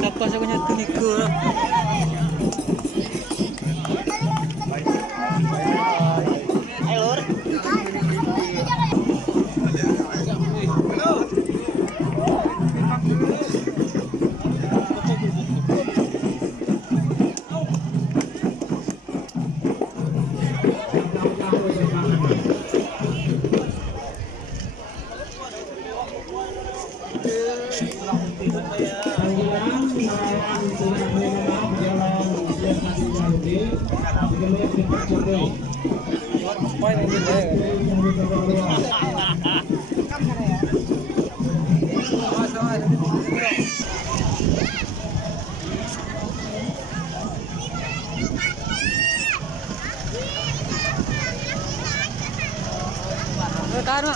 Siapa saya punya tuliku? Karena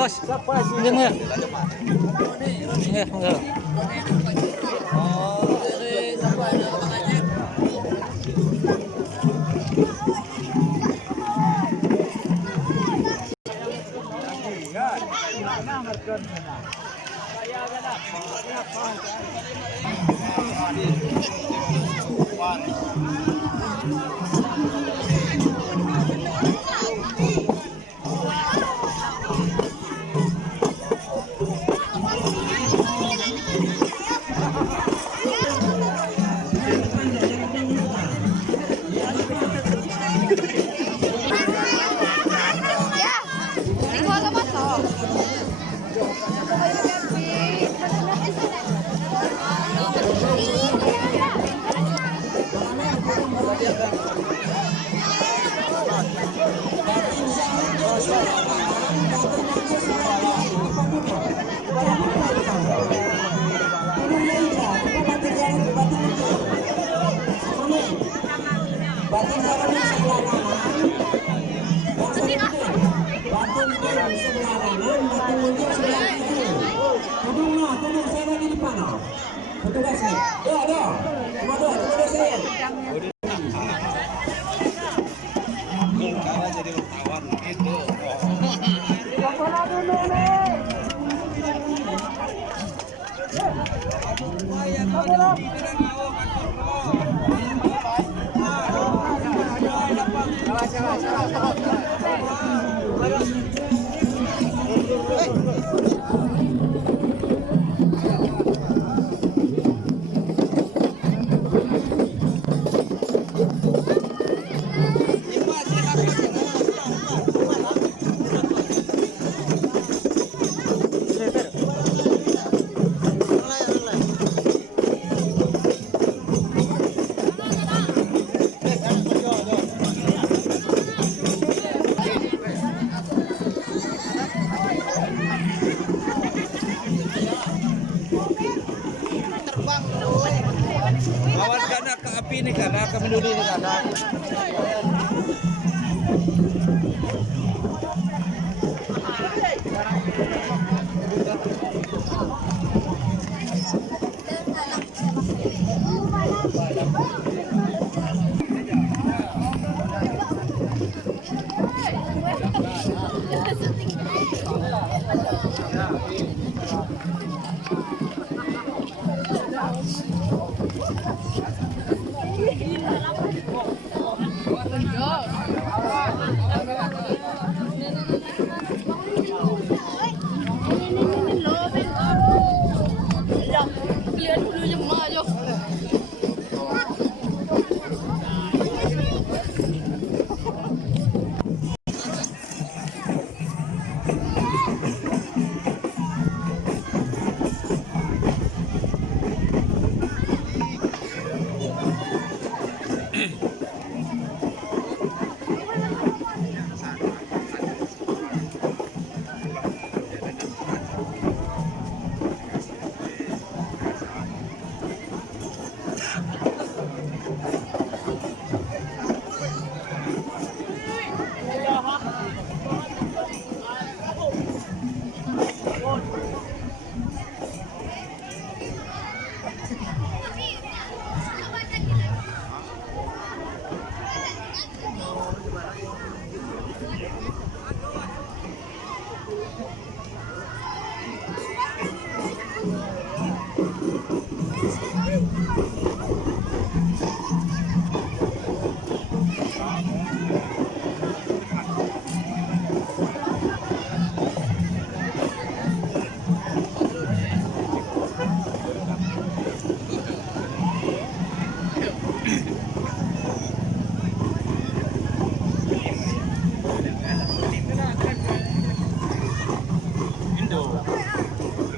Os, pinjam ya? Iya, enggak. Salah. peduli ni kakak.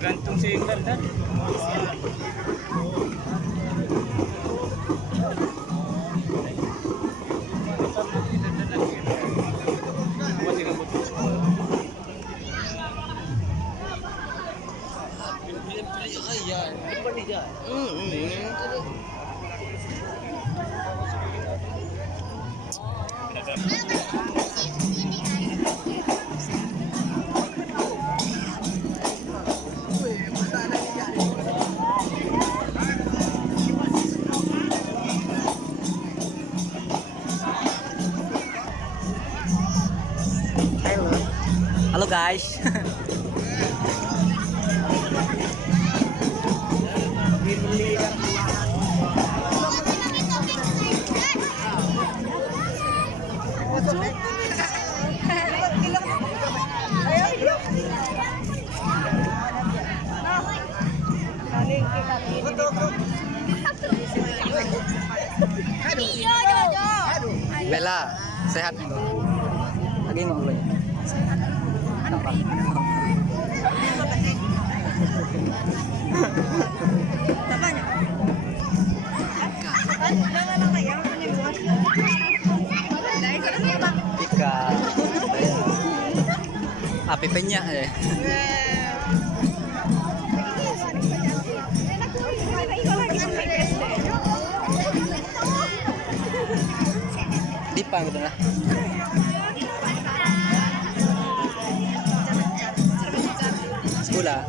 Tergantung single dan Halo guys. Bella, sehat nih. Lagi ngobrol. Ika. Api penyak deh. Dipa gitu lah. Sekolah.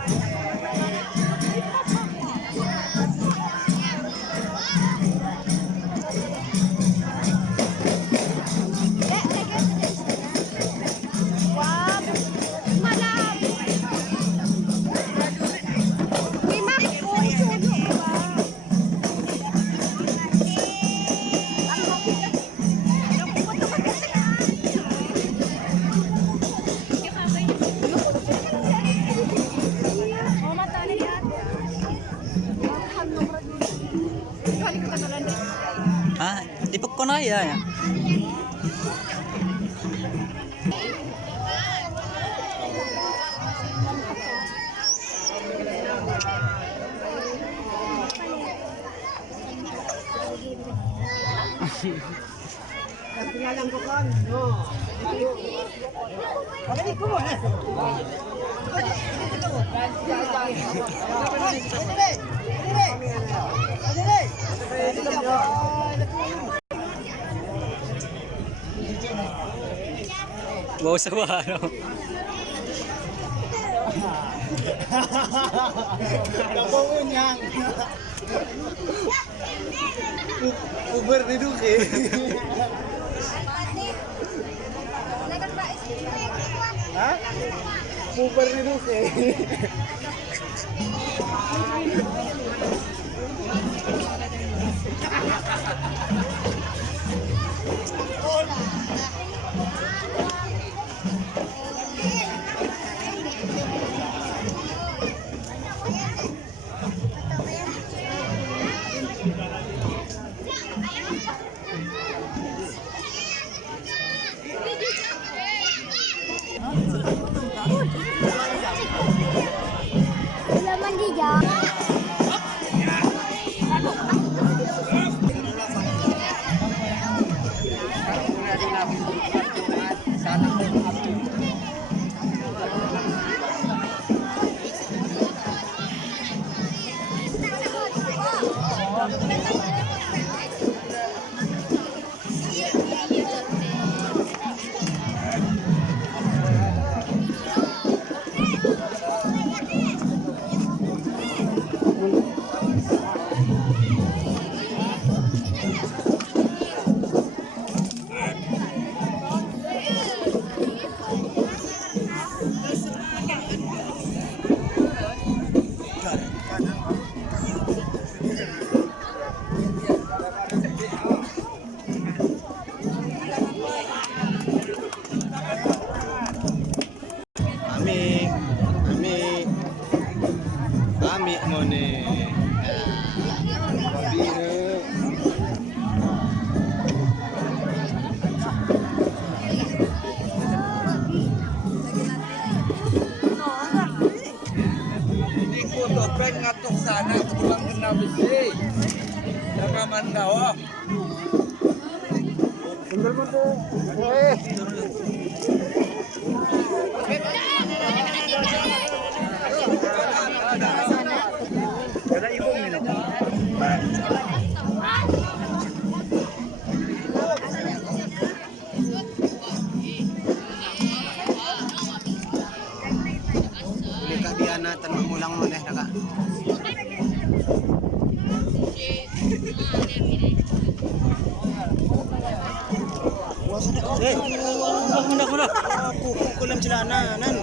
Ah, dipekon aja ya. Tinggalan ko kan. No. Kami ko mo na. Dili. Wow sa ano. Kabangon yan. Uber ni Duke. Ha? Uber ni Duke. Wala man di dyan. Ami mo ni Biro. Hindi ko to, pwede nga to sana, kutulang ka na bisi. Nakaman daw, oh. Sundal mo to. Eh. Kada ibong nila. Uli ka diyan natin mamulang mo deh naka. Eh, muna. Kuko lang sila nanan.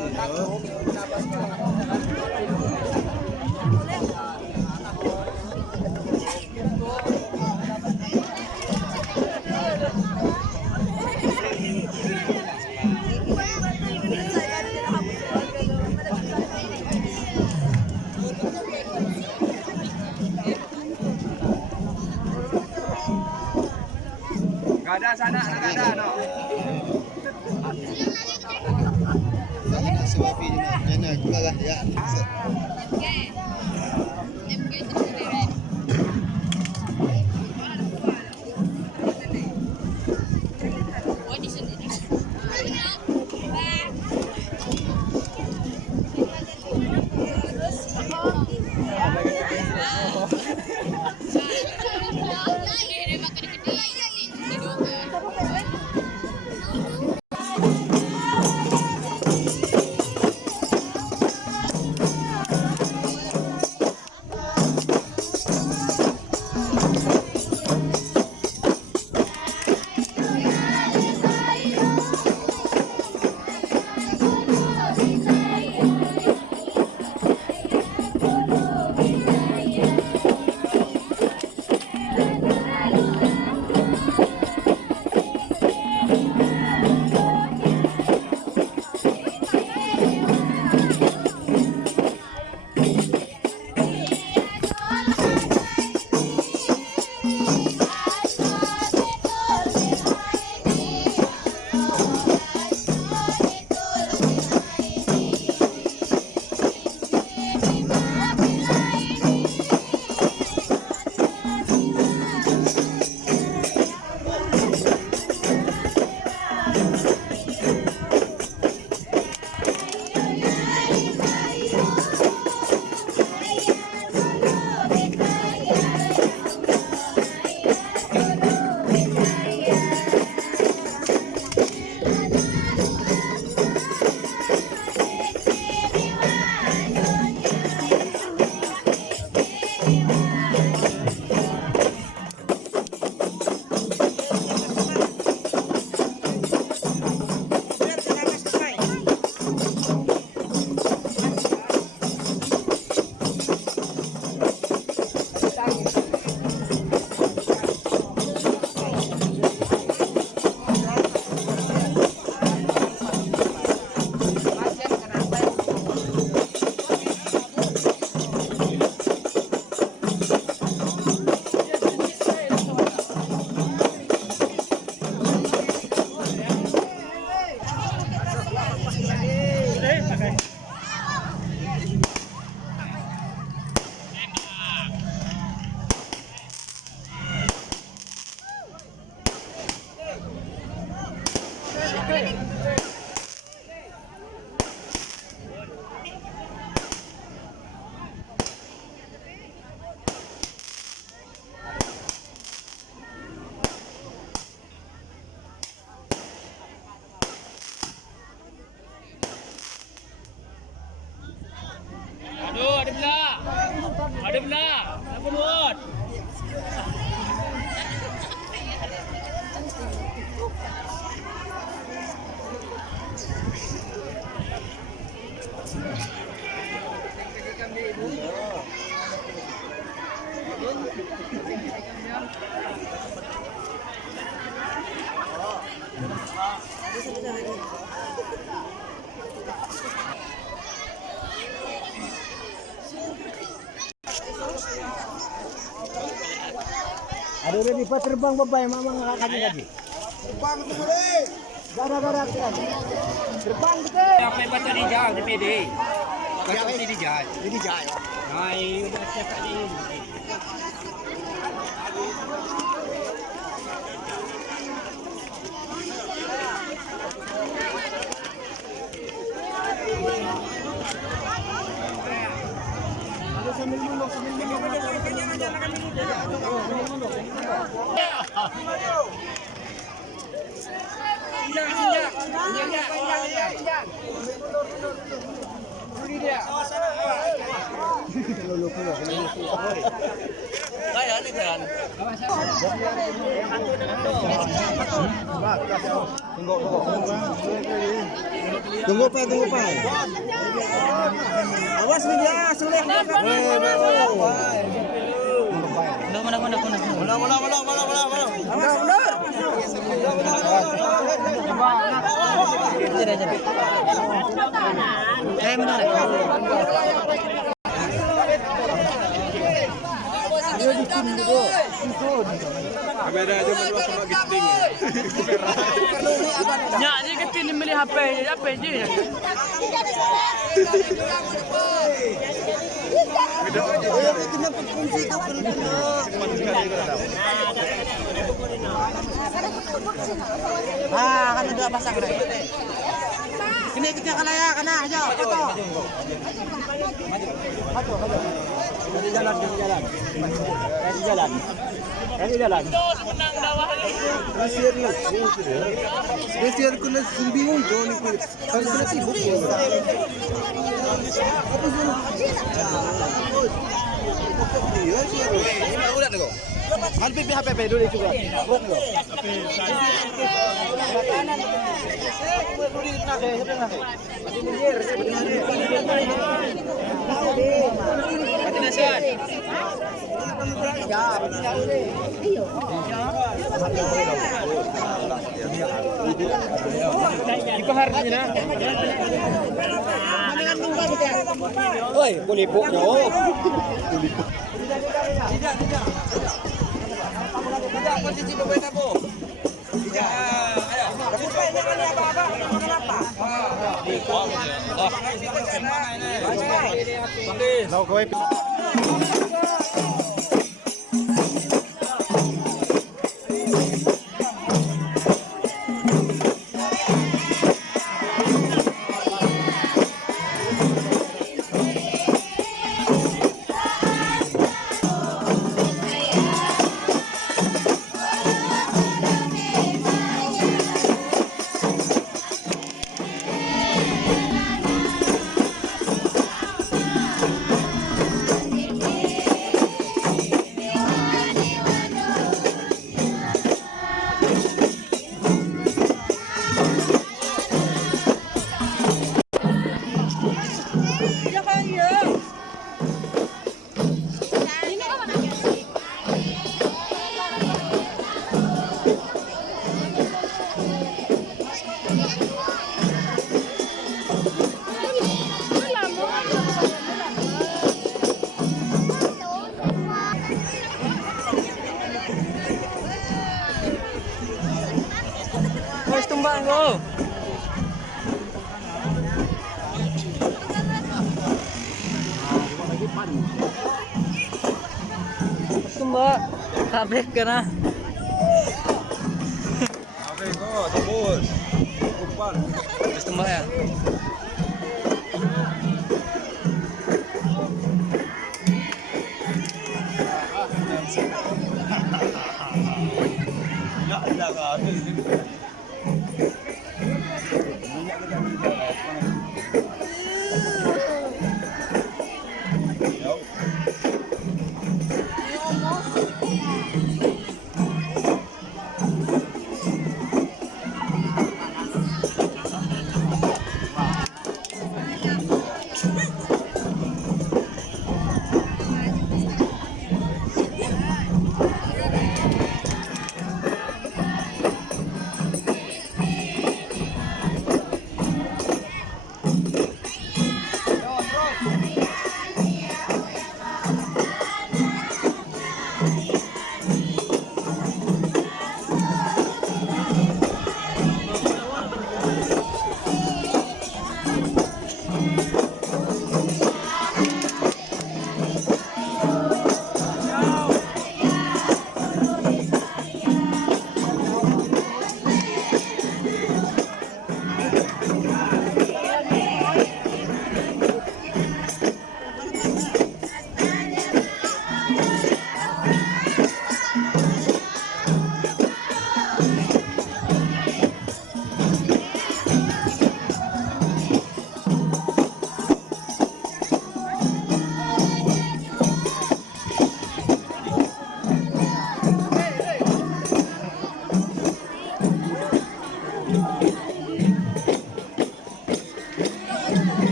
Kada sana, kada no. Sa wapi na kumaga ya. Live na! Napunod! Aduh, ready pa terbang babay mama ngakakanya lagi. Terbang tu boleh. Gara-gara terbang kita. Apa yang baca di jalan di PD? Baca di jalan. Jadi jaya. Hai, udah cakap ni. Tunggu pa. Awas ni dia, sulit. Kamera aja menua sama gisting. Ya, ni kecil ni beli HP je. Kan udah pasang nih. Ini kita kalaya kana aja. Jalan. Spesial kena bingung kau ni. Kalau kena sibuk. Alpi HP dulu itu kan. Oi, kulipu nyo. Tidak, posisi berbeda, Bu. Tidak. Ayo. Tapi banyak kali apa-apa. Kenapa? Now kau Wes tumbang go. Tumbak. Tablet ka na. Oke, kau tebus. Umpan. Wes tumbak ya.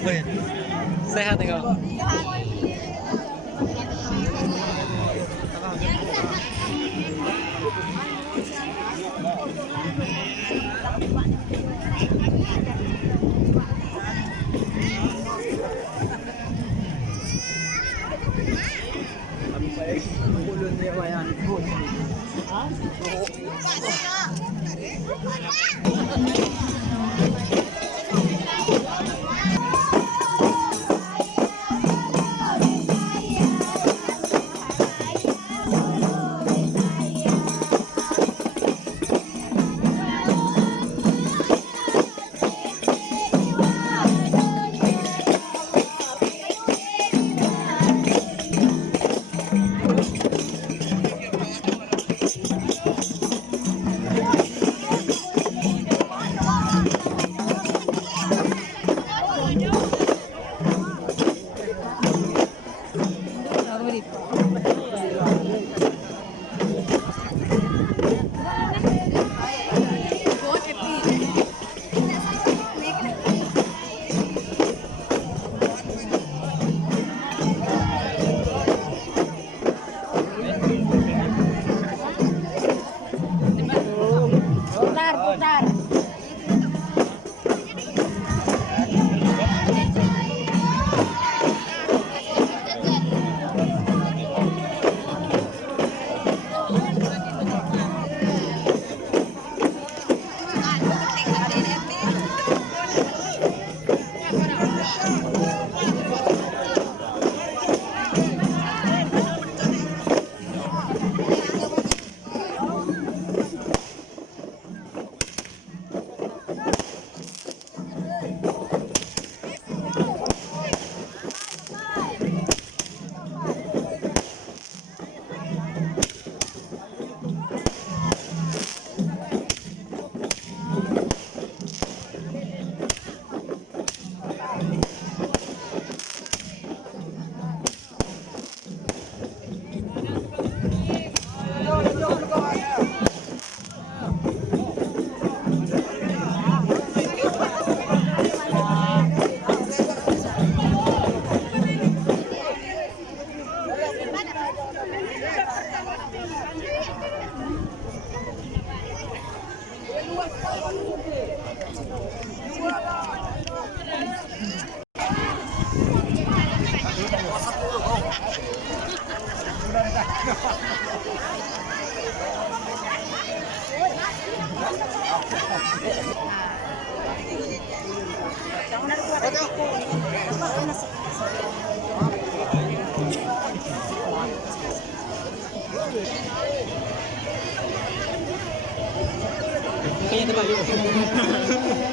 Wih, sehat nih kau.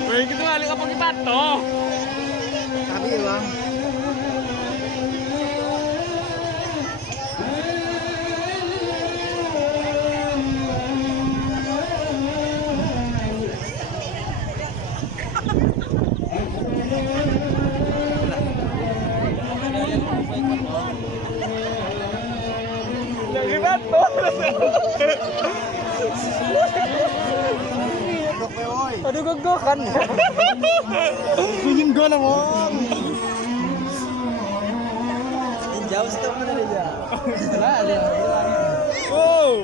Wih, gitu kali apa kita toh? Tapi bang. Lagi bato. Aduh gok-gokan. Sunyin gue namun. Jauh sih teman aja. Lah, ada. Oh.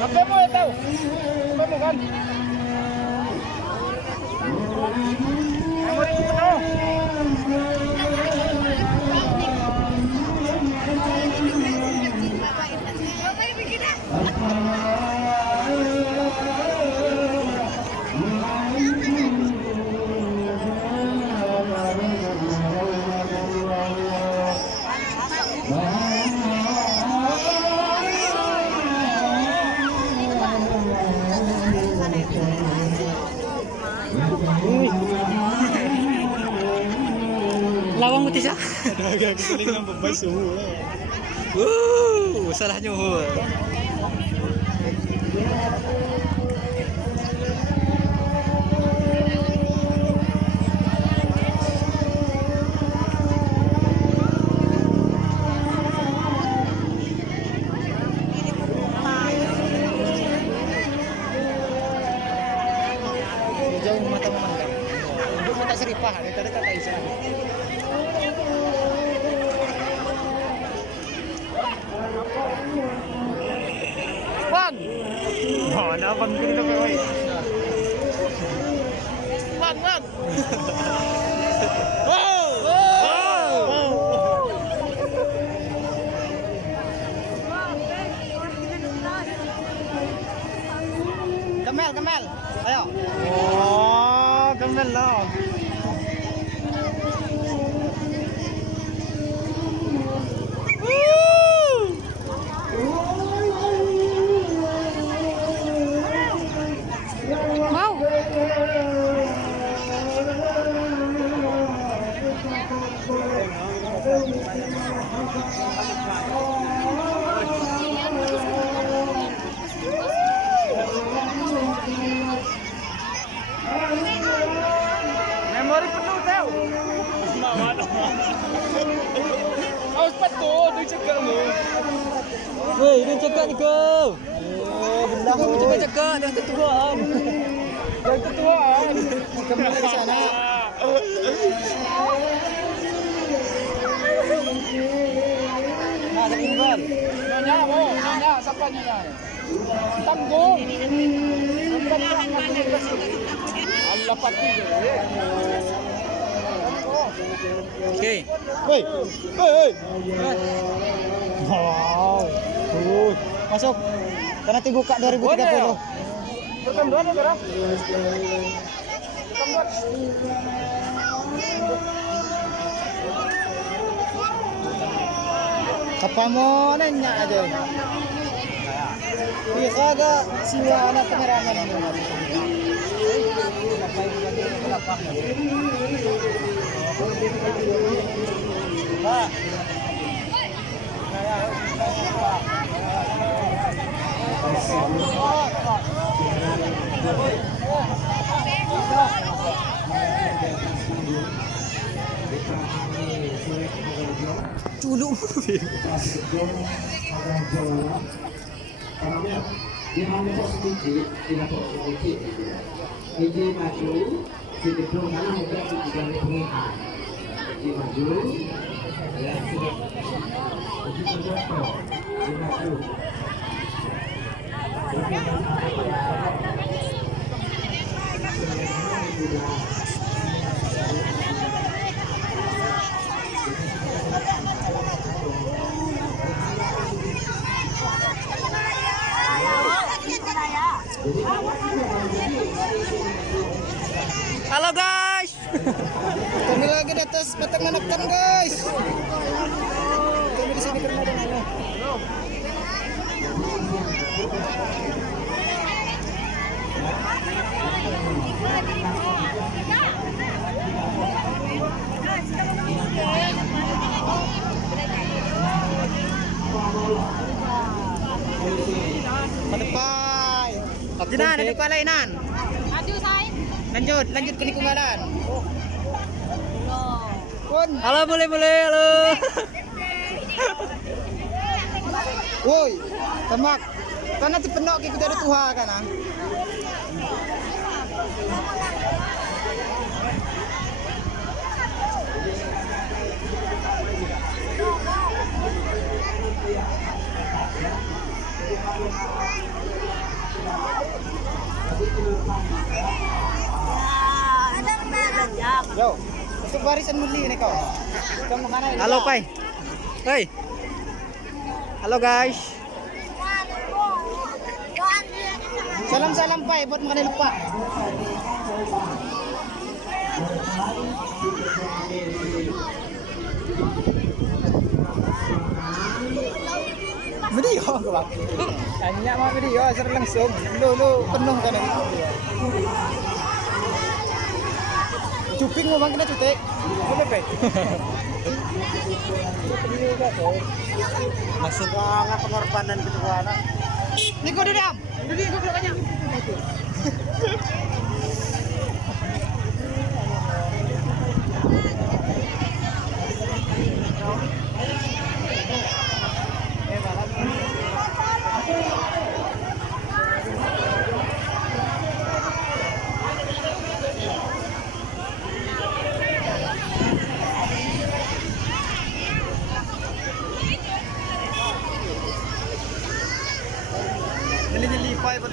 Apa mo ito? Apa mo kan? Memory ko to. Lawang mo siya. Agak keselingan beban suhu lah. Salah nyuhur. Jauh mata memandang. Untuk mata seripah, tadi kata Isa. Bang. Oh, ada bang gini to kowe. Bang. Kemel. Ayo. Oh, kemel lah. Memori penuh tau. Aus patu, dia cakap mu. Woi, dia cakap ni kau. Aku cakap dah ketuaan. Yang ketuaan. Kembali ke sana. Nah, ada timbal. Nanya, siapa nanya? Tanggung. Allah pati. Okey. Hei. Wow. Masuk. Karena nanti buka 2030. Pertemuan ya, Bro? Apa mau nanya aja? Iya kagak siwa anak penyerangan ini. Pak. Culuk. Dia hanya sedikit, tidak sedikit. Ini maju, sedikit mana mungkin juga pengikat. Ini maju, ya sudah. Ini contoh, ini maju. Halo guys. Kami lagi di atas batang manakan guys. Kami di sini karena ada mana? Patepai. Jinan, ada palainan. Lanjut ke lingkungan. Pun. Halo, boleh. Halo. Woi, temak. Karena ti penok kita ada tuha kan ah. Yo, masuk barisan muli ini kau. Kamu mana ini? Halo, Pai. Hei. Halo, guys. Salam-salam Pai buat makan lupa. Video ke bang? Tanya mah video secara langsung. Lu penuh kan? Cuping mau bang kena cutek. Apa Masuk. banget pengorbanan gitu anak. Niko diam. Duduk kau belakangnya.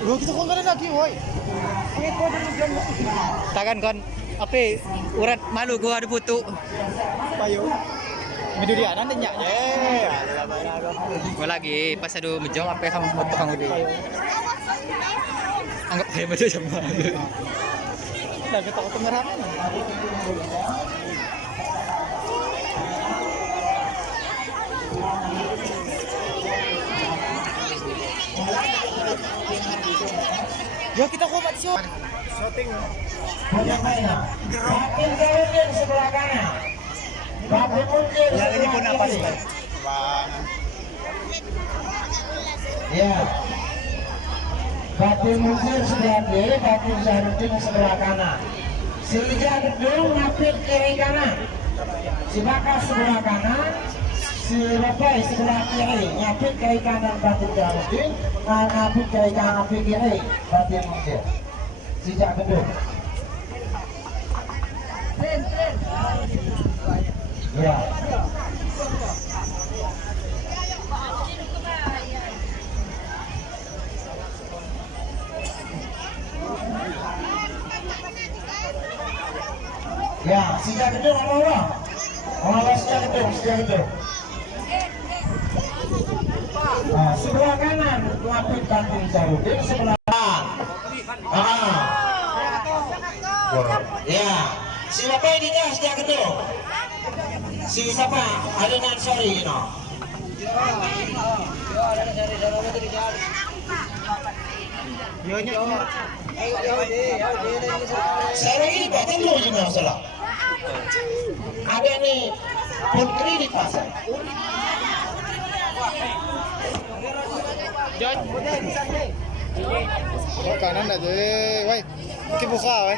Loh, kita kok nggak ada lagi, woi. Takan kon. Apa? Urat malu gua ada putu. Payo. Video dia nanti nyak. Gua lagi pas ada menjawab apa kamu foto kamu di. Anggap kayak macam sama. Dah kita ke kameramen. Ya kita komat shot. Shooting. Batin Garudin sebelah kanan. Batin Muncul. Ya ini pun apa sih? Ya. Batin Muncul sebelah kiri, Batin Garudin sebelah kanan. Si Ija Gedung ngapit kiri kanan. Si Bakas sebelah kanan. Si Robai sebelah kiri, ngapit kiri kanan Batin Garudin, ngapit kiri kanan kiri Batin Muncul. Si Ija Gedung. Ya. Ya, sejak gedung orang. Orang sejak gedung. Nah, sebelah kanan lapis Batin Garudin, sebelah kanan. Ya, si Bapak ini dah sejak gedung. Si siapa? Adenan sorry, no. Saya ini batin dulu juga masalah. Ada nih pun kredit pasar. Oh, kanan aja, woi. Oke buka, woi.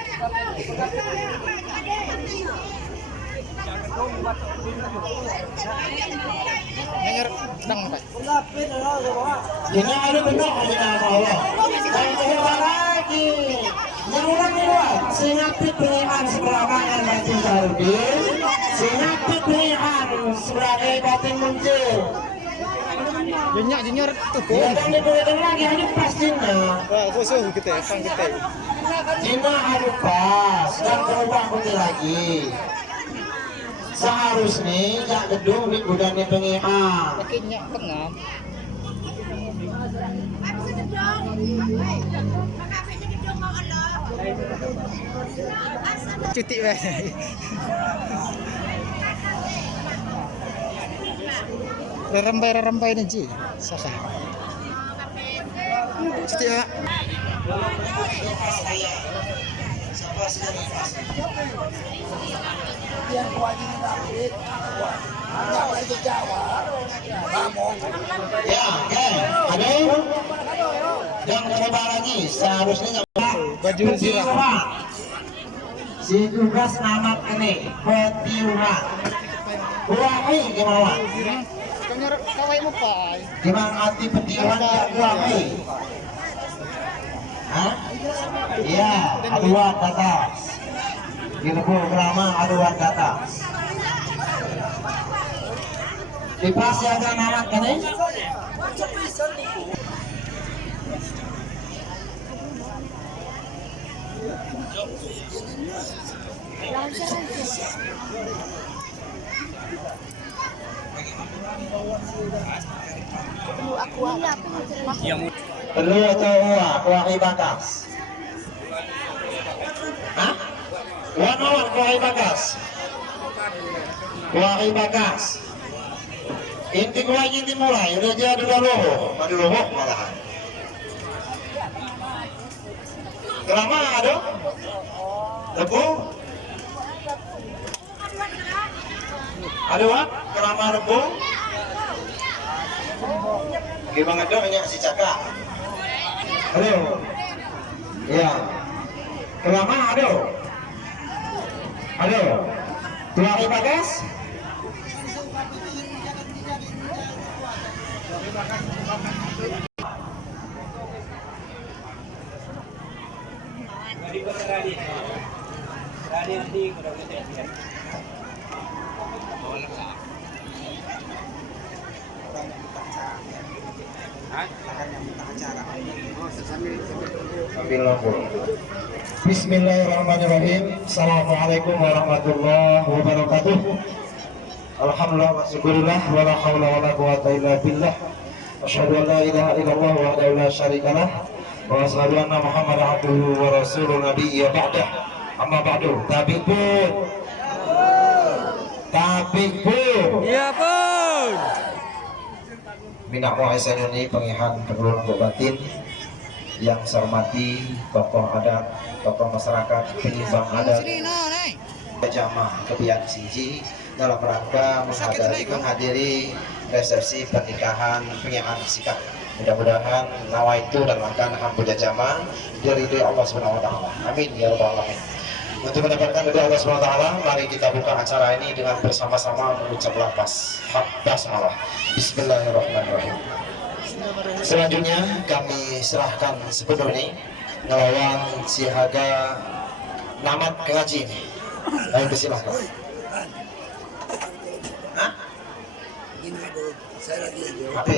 Nyer dang, Pak. Jadi ada benar aja Allah. Kalau lagi, yang ulang lewat, singapit pilihan sebelah kanan Batin Garudin, singapit pilihan sebelah kiri Batin Muncul. Junior tuh. Ya kan dibolehkan lagi, ada pas Cina. Wah, khusus kita, sang kita. Cina ada pas, dan berubah putih lagi. Seharusnya jak gedung di gudangnya pengihan. Pakainya tengah. Cuti weh. Rembai aja. Saka. Cuti ya. Ya, ada yang terubah lagi. Seharusnya Baju zirah. Si tugas nama ini petiuran. Buahi gimana? Kawai mo pa. Gimana arti petiuran ya buahi? Hah? Iya, aduan atas. Gini programa aduan atas. Di pas ada nama ini. Perlu atau kuah bakas? Hah? Wan kuah bakas. Kuah bakas. Inti kuahnya dimulai, udah jadi dulu, madu loh malahan. Kelama ada? Lebu? Ada Wak? Kelama lebu? Gimana dong hanya si Caka? Halo? Ya. Kelama ada? Ada? Kuah bakas? Bismillahirrahmanirrahim. Assalamualaikum warahmatullahi wabarakatuh. Alhamdulillah wa syukurillah wa la haula wa la quwwata illa billah. Asyhadu an la ilaha illallah wahdahu la syarikalah wa asyhadu anna Muhammadan abduhu wa rasulun nabiyya ba'dah. Amma ba'du. Tabibun. Iya pun. Minyak Mu'aisan ini pengihan pengelun batin yang saya hormati tokoh adat, tokoh masyarakat, penyimbang adat, jamaah kebian siji dalam rangka menghadiri resepsi pernikahan pengihan sikap. Mudah-mudahan nawaitu dan makan hampuja jamaah diridhoi Allah Subhanahu wa taala. Amin ya rabbal alamin. Untuk mendapatkan ridho Allah Subhanahu wa taala, mari kita buka acara ini dengan bersama-sama mengucap lafaz basmalah. Bismillahirrahmanirrahim. Selanjutnya kami serahkan sepenuhnya ngelawan siaga namat pengaji ini. Ayo bersilakan. Hah? Saya lagi Apa?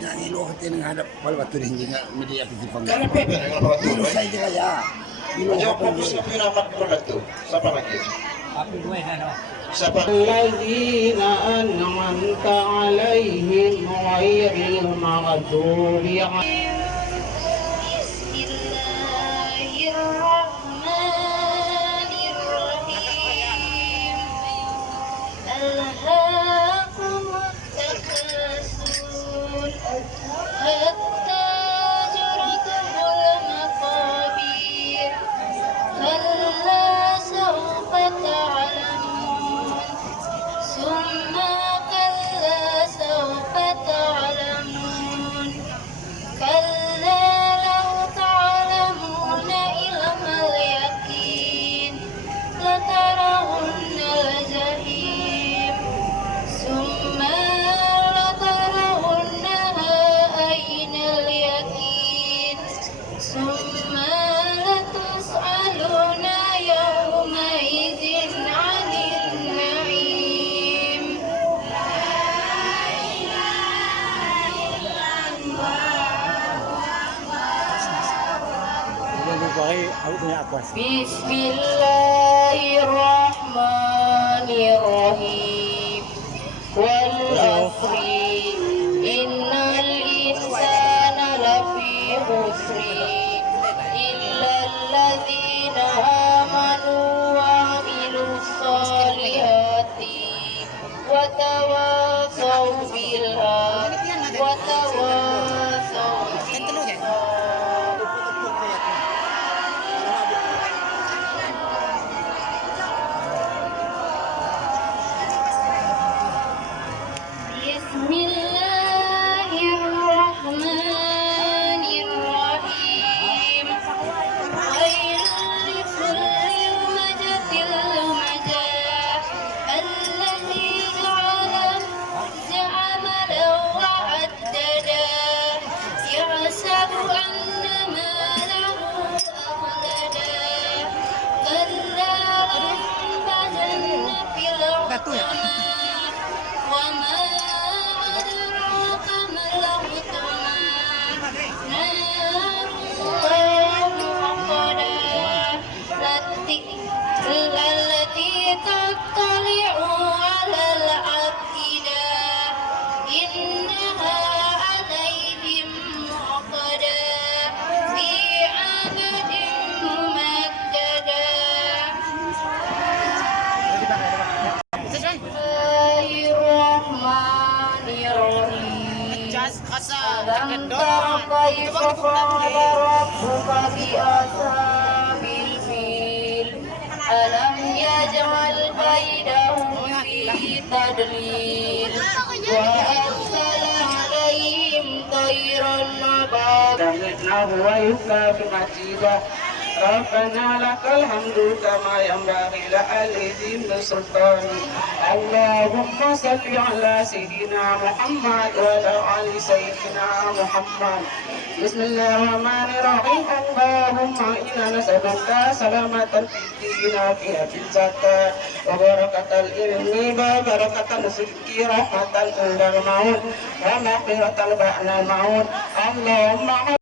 nyanyi loh yang hadap pada waktu ini nggak media pengisipan. Karena Pepe dengan waktu. Saya juga ya. Jawab fokus ke namat produk itu. Siapa lagi? Siapa? الذين أنعمت عليهم غير المغضوب عليهم Bismillahirrahmanirrahim. Wal asri innal insana lafi khusri illa alladzina amanu wa amilus solihati wa tawasaw bil haqqi wa tawasaw bil Bismillahirrahmanirrahim. Khairul likulli majatil majah alladzi ja'ala wa addada yahsabu anna malahu akhlada kalla lambajanna fil hutama wa ma كيف فعل ربك بأصحاب الفيل ألم يجعل كيدهم في تضليل وأرسل عليهم طيرا أبابيل ويكافئ مجيدا ربنا لك الحمد كما ينبغي لأهل سلطان اللهم صل على سيدنا محمد وعلى آل سيدنا محمد بسم الله الرحمن الرحيم اللهم إنا نسألك سلامة في ديننا في الزكاة وبركة العلم وبركة الصدق رحمة عند الموت ومغفرة بعد الموت اللهم